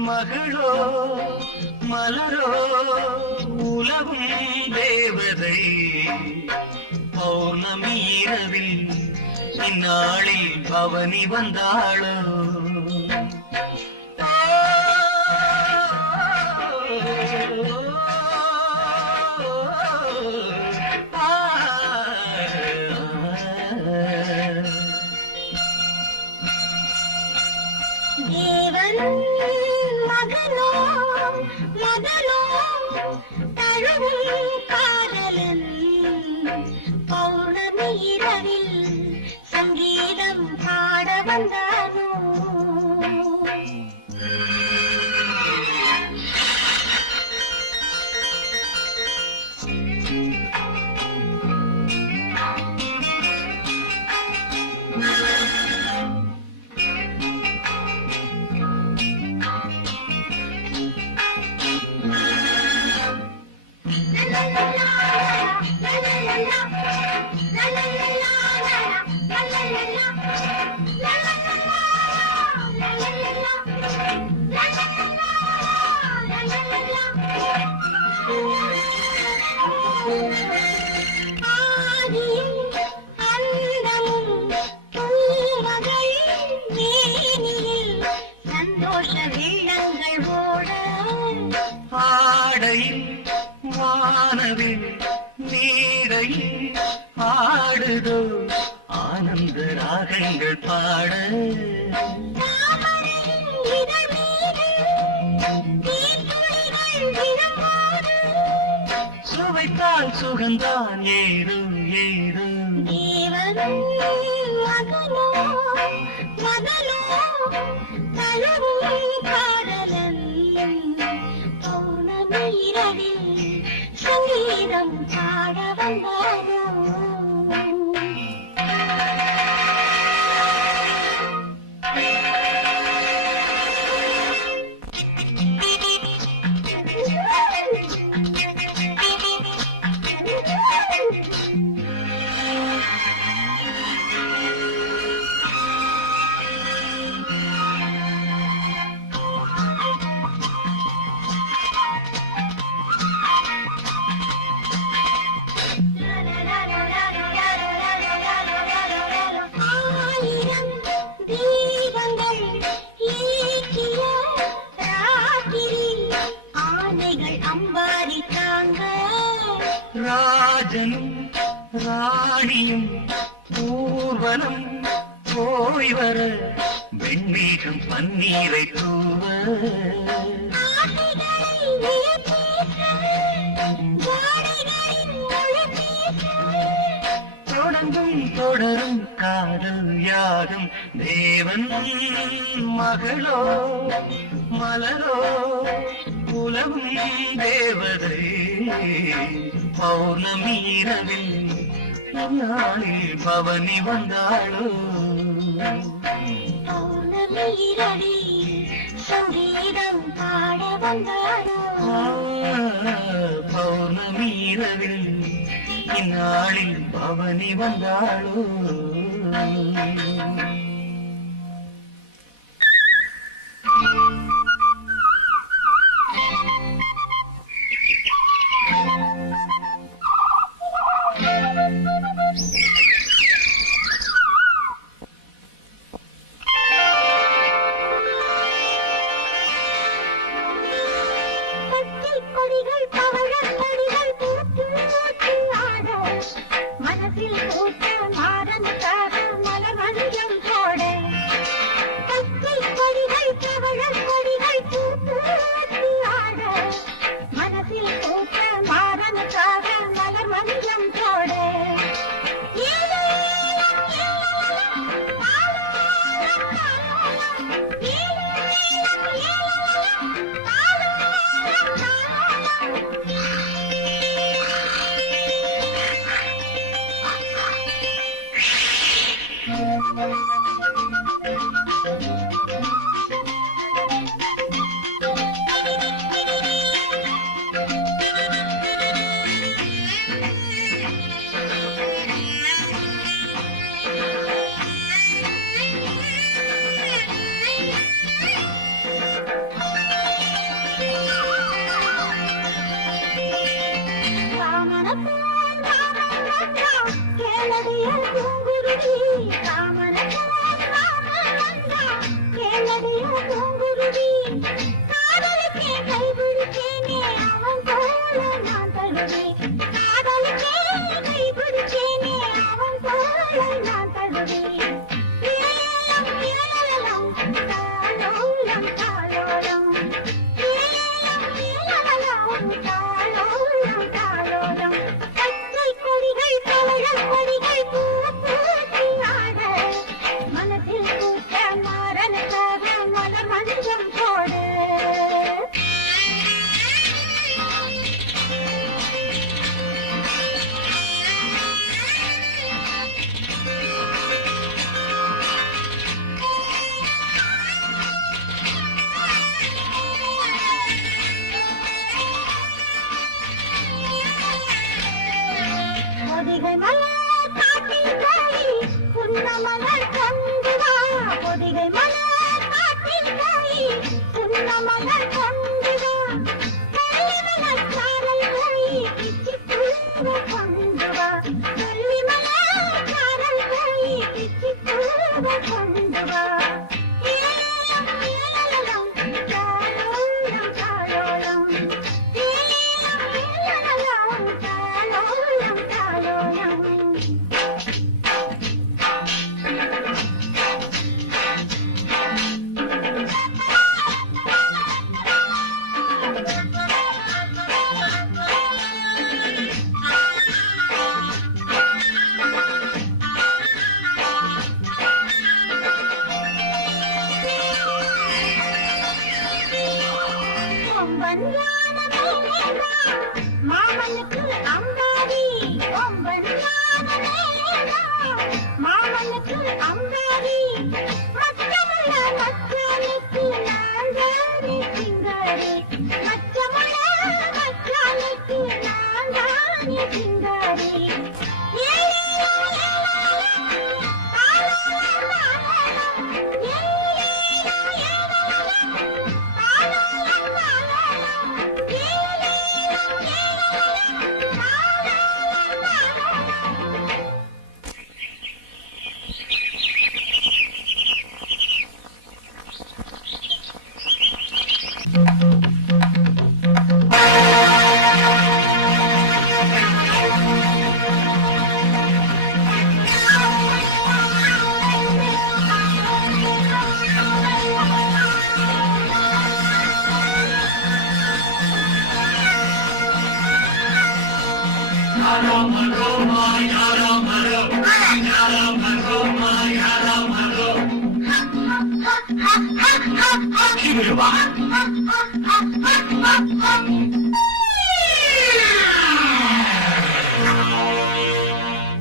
மகளோ மலரோ உலகும் தேவதை பௌர்ணமி இரவில் இந்நாளில் பவனி வந்தாளோ மகனோ மகனோ தழுவும் காதலன் பௌர்ணமி இரவில் சங்கீதம் பாட வந்தானோ வானவில் நீரையில் ஆடுதோ ஆனந்த ராகங்கள் பாட சுவைத்தால் சுகந்தான் ஏறும் ஏறும் மகனோ மகனோ தழுவும் காதலன் பௌர்ணமி இரவில் சங்கீதம் பாட வந்தாரோ ராஜனும் ராணியும் ஊர்வலம் போய் வர வெண்ணீகம் பன்னீரை தூவ தொடங்கும் தொடரும் காதல் யாகம் தேவன் மகளோ மலரோ உலகும் தேவதை பௌர்ணமி இரவில் நாளில் பவனி வந்தாளோ பௌர்ணமி இரவில் சங்கீதம் பாட வந்தாளோ பௌர்ணமி இரவில் இந்நாளில் பவனி வந்தாளோ மனசில் பூத்த மாறன் மலர் மஞ்சள்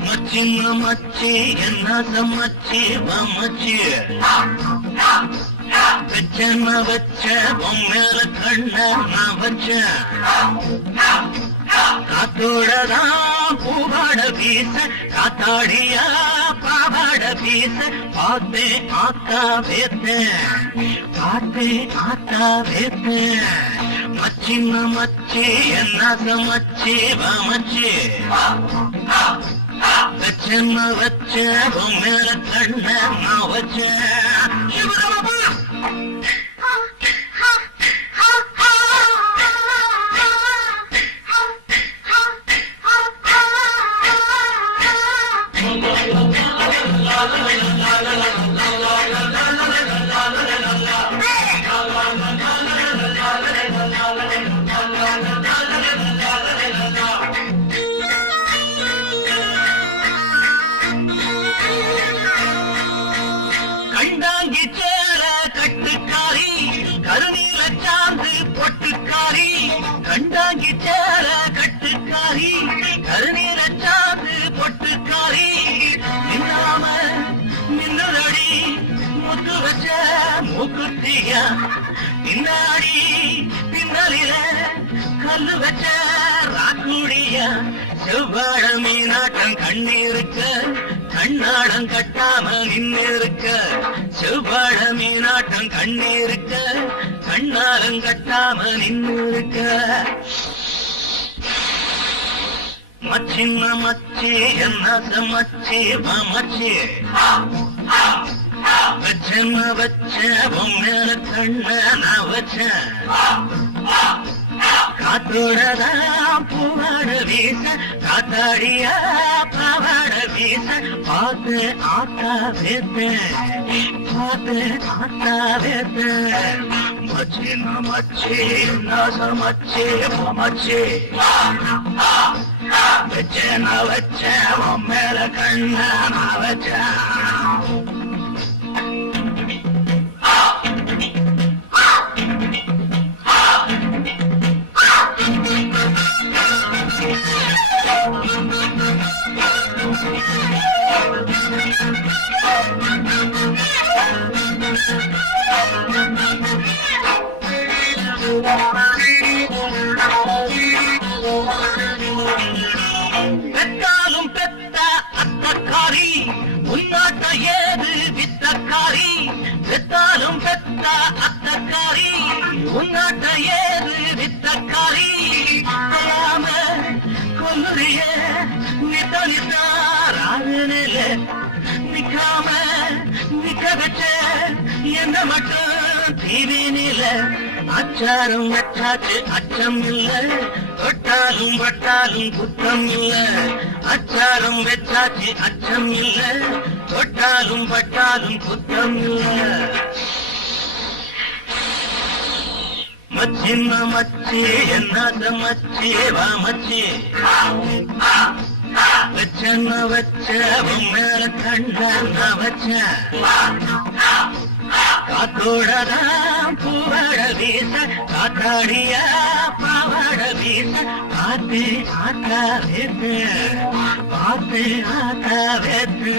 மச்சின்ன மச்சி என்ன மச்சி மச்சி வச்ச வச்ச பொம்மேல கண்ண நான் வச்சேன் காத்தோடதான் பூவாட வீச காத்தாடியா பாவாட வீச பார்த்தேன் ஆத்தா வேத்தேன் பார்த்தேன் ஆத்தா வேத்தேன் மச்சின்ன மச்சி என்ன மச்சி மச்சி வச்ச வச்ச பொம்மேல கண்ண நான் வச்சேன் கண்டாங்கி சேர கட்டுக்காரி கருநீல சாந்து பொட்டுக்காரி கண்டாங்கி சேர கட்டுக்காரி கருநீல சாந்து பொட்டுக்காரி நின்னாம பின்னாடி பின்னலில கல்லு வச்ச ராக்குடியா செவ்வாழ மீனாட்டம் கண்ணீருக்க கண்ணாடம் கட்டாம நின்னிருக்க செவ்வாழ மீனாட்டம் கண்ணீருக்க கண்ணாடம் கட்டாம நின்னிருக்க மச்சின்ன மச்சி என்ன மச்சி மச்சி வச்சம வச்ச பொம்மேல கண்ண நான் வச்சேன் காத்தோடதான் பூவாட வீச காத்தாடியா பாவாட வீச பார்த்து ஆத்தா வேத்தேன் பார்த்து ஆத்தா வேத்தேன் மச்சின மச்சி நாச மச்சி மச்சி வச்சேன் வச்சேன் உன் மேல கண்ண நான் வச்சேன் பெத்தாலும் பெத்த அத்தக்காரி உன்னாட்ட ஏது வித்தக்காரி பெத்தாலும் பெத்த அத்தக்காரி உன்னாட்ட ஏது வித்தக்காரி சொல்லாம கொல்லுறிய நித்தனித்தாராதுனில நிக்காம நிக்க வச்ச என்ன மட்டும் தீவினில அச்சாரம் வச்சாச்சு அச்சம் இல்ல தொட்டாலும் பட்டாலும் குத்தம் இல்ல அச்சாரம் வச்சாச்சு அச்சம் இல்ல தொட்டாலும் பட்டாலும் குத்தம் இல்ல மச்சின்ன மச்சி என்ன மச்சி வா மச்சி வச்சன்ன வச்ச மேல கண்ட வச்ச காத்தோடதான் பூவாட வீச காத்தாடியா பாவாட வீச பார்த்து ஆத்தா வேத்து பார்த்து ஆத்தா வேத்து